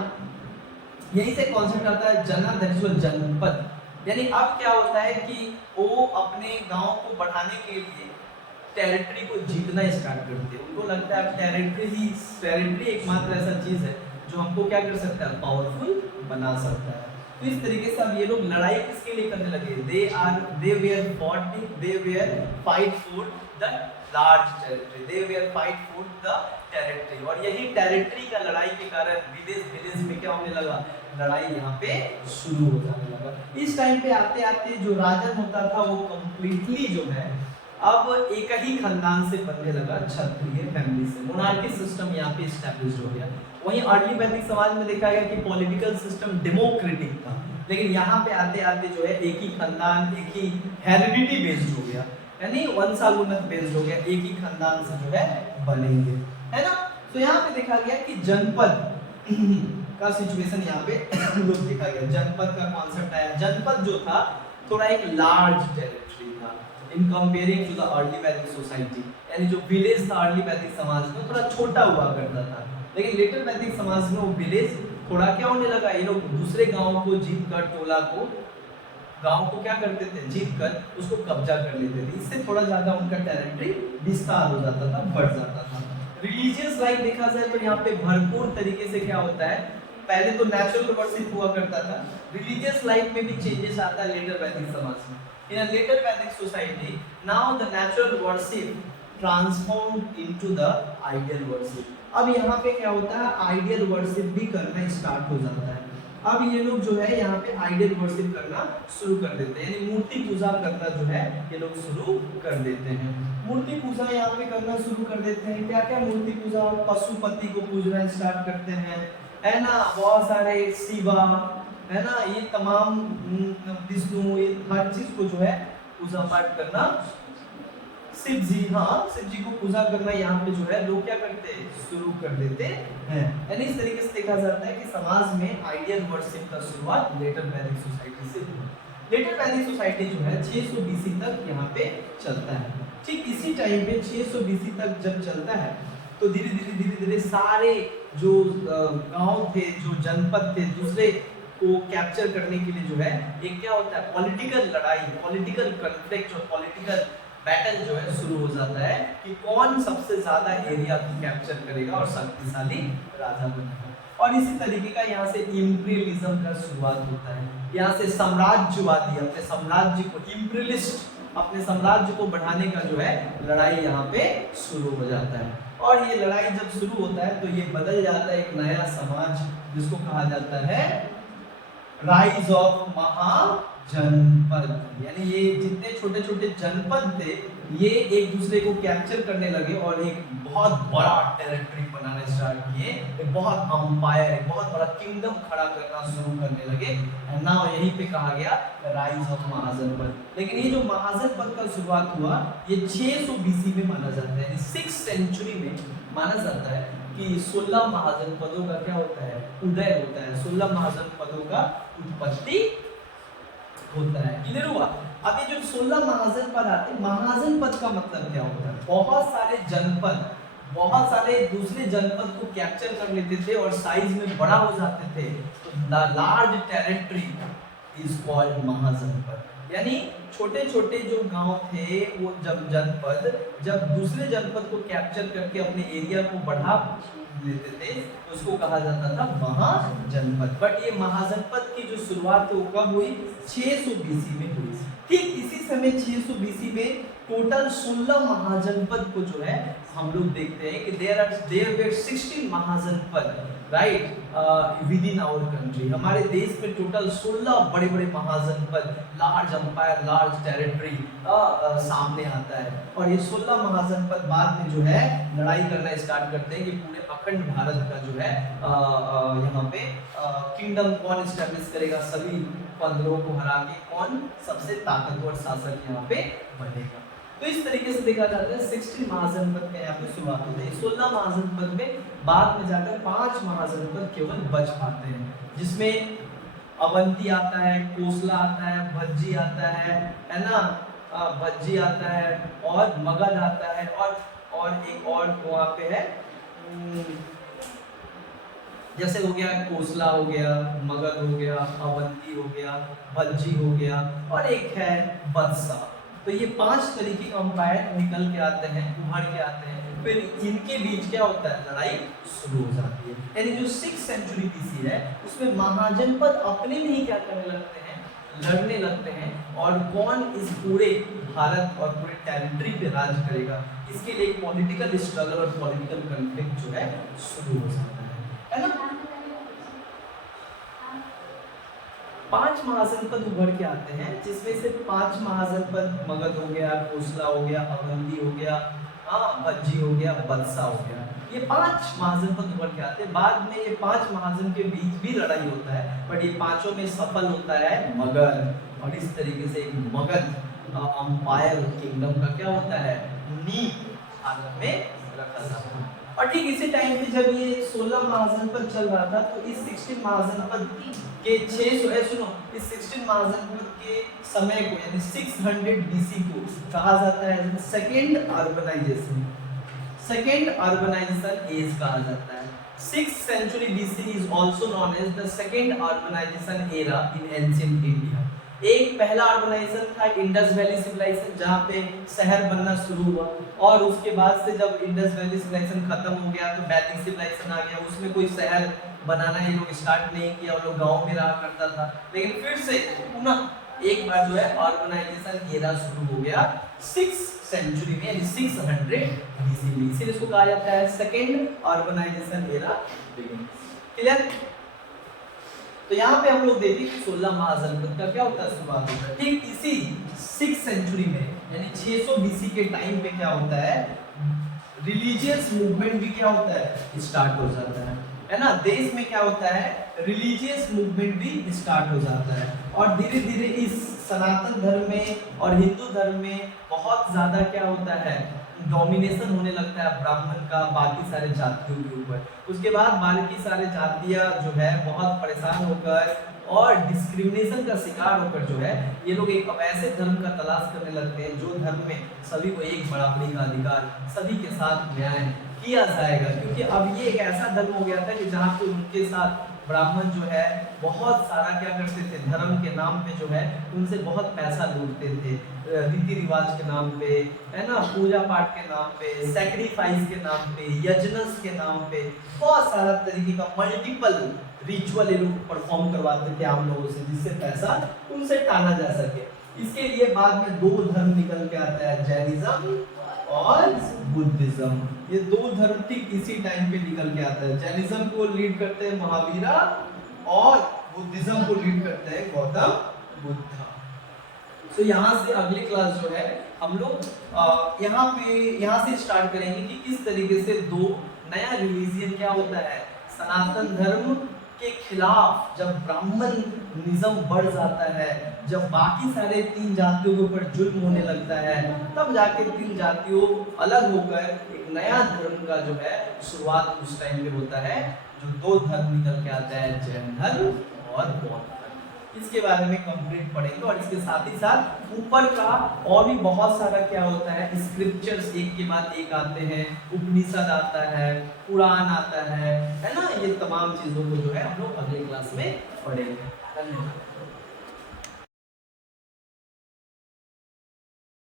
यहीं से कॉन्सेप्ट आता है जना, दैट इज जनपद। यानी अब क्या होता है कि वो अपने गांव को बढ़ाने के लिए टेरिटरी को जीतना स्टार्ट करते हैं। उनको लगता है टेरिटरी एकमात्र ऐसा चीज है जो हमको क्या कर सकता है, पावरफुल बना सकता है। तो इस तरीके से अब ये लोग लड़ाई किसके लिए करने लगे, they were fight for the large territory, they were fight for the territory। और यही टेरिटरी का लड़ाई के कारण विलेज में क्या होने लगा, लड़ाई यहाँ पे शुरू हो जाने लगा। इस टाइम पे आते आते जो राजन होता था वो कंप्लीटली जो है अब एक ही खानदान से बनने लगा, क्षत्रिय फैमिली से। मोनार्की सिस्टम यहाँ पे एस्टैब्लिश हो गया। वहीं अर्ली वैदिक समाज में देखा गया कि पॉलिटिकल सिस्टम डेमोक्रेटिक था, लेकिन यहाँ पे आते आते जो है एक ही खानदान, एक ही हेरिडिटी बेस्ड हो गया, यानी वंशानुगत बेस्ड हो गया, एक ही खानदान से जो है बनेंगे, है ना। तो यहाँ पे देखा गया कि जनपद का सिचुएशन यहाँ पे लोग देखा गया, जनपद का कॉन्सेप्ट आया। जनपद जो था थोड़ा एक लार्ज टेरिटरी था in comparing to the early Vedic society, यानी जो विलेज था अर्ली वैदिक समाज में थोड़ा छोटा हुआ करता था, लेकिन लेटर वैदिक समाज में वो विलेज थोड़ा क्या होने लगा, ये लोग दूसरे गांव को जीत कर, टोला को, गांव को क्या करते थे, जीत कर उसको कब्जा कर लेते थे। इससे थोड़ा ज्यादा उनका टेरिटरी विस्तार हो जाता था, बढ़ जाता था। रिलीजियस लाइफ देखा जाए तो यहाँ पे भरपूर तरीके से क्या होता है, पहले तो नेचुरल वर्शिप हुआ करता था, रिलीजियस लाइफ में भी चेंजेस आता है लेटर वैदिक समाज में। In a later Vedic society, now the natural worship transformed into the ideal worship। अब यहाँ पे क्या होता है, आइडियल वर्शिप भी करना स्टार्ट हो जाता है। अब ये लोग जो है यहाँ पे आइडियल वर्शिप करना शुरू कर देते हैं, यानी मूर्ति पूजा करना जो है ये लोग शुरू कर देते हैं। मूर्ति पूजा यहाँ पे करना शुरू कर देते हैं। क्या क्या मूर्ति पूजा, पशुपति को पूजना स्टार्ट करते हैं, है ना, बहुत सारे शिवा, है ना, ये तमाम विष्णु, ये हर चीज को जो है पूजा पाठ करना शिव जी, हाँ शिव जी को पूजा करना यहाँ पे जो है लोग क्या करते हैं, शुरू कर देते हैं। यानी इस तरीके से देखा जाता है कि समाज में आइडियल वर्शिप का शुरुआत लेटर वैदिक सोसाइटी से हुआ। लेटर वैदिक सोसाइटी जो है 600 बीसी तक यहाँ पे चलता है। ठीक इसी टाइम पे 600 बीसी तक जब चलता है तो धीरे धीरे सारे जो गांव थे, जो जनपद थे, दूसरे को कैप्चर करने के लिए जो है एक क्या होता है, पॉलिटिकल लड़ाई, पॉलिटिकल कॉन्फ्लिक्ट और पॉलिटिकल बैटल जो है शुरू हो जाता है कि कौन सबसे ज्यादा एरिया को कैप्चर करेगा और शक्तिशाली राजा बनेगा। और इसी तरीके का यहाँ से इंपीरियलिज्म का शुरुआत होता है। यहाँ से साम्राज्यवादी अपने साम्राज्य को, इंपीरियलिस्ट अपने साम्राज्य को बढ़ाने का जो है लड़ाई यहाँ पे शुरू हो जाता है। और ये लड़ाई जब शुरू होता है तो ये बदल जाता है एक नया समाज जिसको कहा जाता है राइज ऑफ महाजनपद। यानी ये जितने छोटे छोटे जनपद थे ये एक दूसरे को कैप्चर करने लगे और एक बहुत बड़ा टेरिटरी बनाना स्टार्ट किए, एक बहुत अंपायर, एक बहुत बड़ा किंगडम खड़ा करना शुरू करने लगे। ना यहीं पे कहा गया राइज ऑफ महाजनपद। लेकिन ये जो महाजनपद का शुरुआत हुआ ये 600 बीसी में माना जाता है, 6th सेंचुरी में माना जाता है कि 16 महाजनपदों का क्या होता है, उदय होता है, 16 महाजनपदों का उत्पत्ति होता है। क्लियर हुआ? अब ये जो 16 महाजनपद आते हैं, महाजनपद का मतलब क्या होता है, बहुत सारे जनपद, बहुत सारे दूसरे जनपद को कैप्चर कर लेते थे और साइज में बड़ा हो जाते थे, तो लार्ज टेरिटरी इज कॉल्ड महाजनपद। यानी छोटे छोटे जो गांव थे वो जब जनपद, जब दूसरे जनपद को कैप्चर करके अपने एरिया को बढ़ा लेते थे तो उसको कहा जाता था महाजनपद। बट ये महाजनपद की जो शुरुआत वो कब हुई, 600 बीसी में हुई। ठीक इसी समय 600 बीसी में टोटल 16 महाजनपद को जो है हम लोग देखते हैं कि there were 16 Mahajanapada right within our country. हमारे देश में टोटल 16 बड़े बड़े Mahajanapada, large empire, large territory सामने आता है। और ये 16 महाजनपद बाद में जो है लड़ाई करना स्टार्ट करते हैं कि पूरे अखंड भारत का जो है यहाँ पे किंगडम कौन एस्टेब्लिश करेगा, सभी 15 को हरा के कौन सबसे ताकतवर शासक यहाँ पे बनेगा। तो इस तरीके से देखा जाता है 16 महाजनपद का यहाँ पे शुरुआत होती है। 16 महाजनपद में बाद में जाकर 5 महाजनपद केवल बच पाते हैं, जिसमें अवंती आता है, कोसला आता है, भज्जी आता है ना, भज्जी आता है और मगध आता है और एक और वहाँ पे है जैसे हो गया कोसला हो गया, मगध हो गया, अवंती हो गया, भज्जी हो गया और एक है बदसा। तो ये 5 तरीके के अंपायर निकल के आते हैं, उभर के आते हैं, फिर इनके बीच क्या होता है, लड़ाई शुरू हो जाती है। यानी जो 6th सेंचुरी बीसी है उसमें महाजनपद अपने में ही क्या करने लगते हैं, लड़ने लगते हैं और कौन इस पूरे भारत और पूरे टेरिटरी पे राज करेगा, इसके लिए एक पॉलिटिकल स्ट्रगल और पॉलिटिकल कॉन्फ्लिक्ट जो है शुरू हो जाता है ना। 5 महाजनपद उभर के आते हैं, जिसमें से 5 महाजनपद मगध हो गया, कोसला हो गया, अवंती हो गया, भज्जी हो गया, बदसा हो गया। ये 5 महाजनपद उभर के आते हैं। बाद में ये 5 महाजन के बीच भी लड़ाई होता है, बट ये पांचों में सफल होता है मगध। और इस तरीके से एक मगध अंपायर किंगडम का क्या होता है, नींव हालत में रखा जाता है। और ठीक इसी टाइम पे जब ये 16 महाजनपद चल रहा था तो इस 16 महाजनपद के 16 महाजनपद के समय को यानी 600 बीसी को कहा जाता है second urbanisation. Second urbanisation as कहा जाता है। 6th century BC is also known as the second urbanization era in ancient India। एक पहला अर्बनाइजेशन था इंडस वैली सिविलाइजेशन, जहाँ पे शहर बनना शुरू हुआ, और उसके बाद से जब इंडस वैली सिविलाइजेशन खत्म हो गया तो वैदिक सिविलाइजेशन आ गया। उसमें कोई शहर बनाना ये लोग स्टार्ट नहीं किया, वो लोग गाँव में रहा करता था। लेकिन फिर से पुनः एक बार जो है अर्बनाइजेशन एरा शुरू हो गया 6th सेंचुरी में, यानी 600 BC में। इसीलिए इसको कहा जाता है सेकेंड अर्बनाइजेशन एरा। क्लियर? तो यहाँ पे हम लोग देखते हैं कि 16 महाजनपद का क्या होता है, शुरुआत होता है। ठीक इसी 6th सेंचुरी में यानी 600 BC के टाइम पे क्या होता है, रिलीजियस मूवमेंट भी क्या होता है, स्टार्ट हो जाता है। है ना, देश में क्या होता है, रिलीजियस मूवमेंट भी स्टार्ट हो जाता है और धीरे धीरे इस सनातन धर्म में और हिंदू धर्म में बहुत ज्यादा क्या होता है, डोमिनेशन होने लगता है ब्राह्मण का बाकी सारे जातियों के ऊपर। उसके बाद बाकी सारे जातियां जो है बहुत परेशान होकर और डिस्क्रिमिनेशन का शिकार होकर जो है ये लोग एक ऐसे धर्म का तलाश करने लगते हैं जो धर्म में सभी को एक बराबरी का अधिकार, सभी के साथ न्याय किया जाएगा, क्योंकि अब ये एक ऐसा धर्म हो गया था कि जहाँ पे उनके साथ ब्राह्मण जो है बहुत सारा क्या करते थे, धर्म के नाम पे जो है उनसे बहुत पैसा लूटते थे, रीति रिवाज के नाम पे, है ना, पूजा पाठ के नाम पे, सैक्रिफाइस के नाम पे, यज्ञस के नाम पे, बहुत सारा तरीके का मल्टीपल रिचुअल ये लोग परफॉर्म करवाते थे आम लोगों से, जिससे पैसा उनसे टाना जा सके। इसके लिए बाद में दो धर्म निकल के आता है, जैनिज्म और बुद्धिज्म। ये दो धर्म ठीक इसी टाइम पे निकल के आता है। जैनिज्म को लीड करते हैं महावीरा और बुद्धिज्म को लीड करते हैं गौतम बुद्ध। तो यहाँ से अगली क्लास जो है हम लोग यहाँ से स्टार्ट करेंगे कि किस तरीके से दो नया रिलीजियन क्या होता है, सनातन धर्म के खिलाफ जब ब्राह्मणिज्म बढ़ जाता है, जब बाकी सारे तीन जातियों के ऊपर जुल्म होने लगता है, तब जाके तीन जातियों अलग होकर एक नया धर्म का जो है शुरुआत उस टाइम पे होता है, जो दो धर्म निकल के आता है, जैन धर्म और बौद्ध धर्म। इसके बारे में कंप्लीट पढ़ेंगे और इसके साथ ही साथ ऊपर का और भी बहुत सारा क्या होता है, स्क्रिप्चर्स एक के बाद एक आते हैं, उपनिषद आता है, कुरान आता है ना, ये तमाम चीजों को जो है हम लोग अगले क्लास में पढ़ेंगे। धन्यवाद।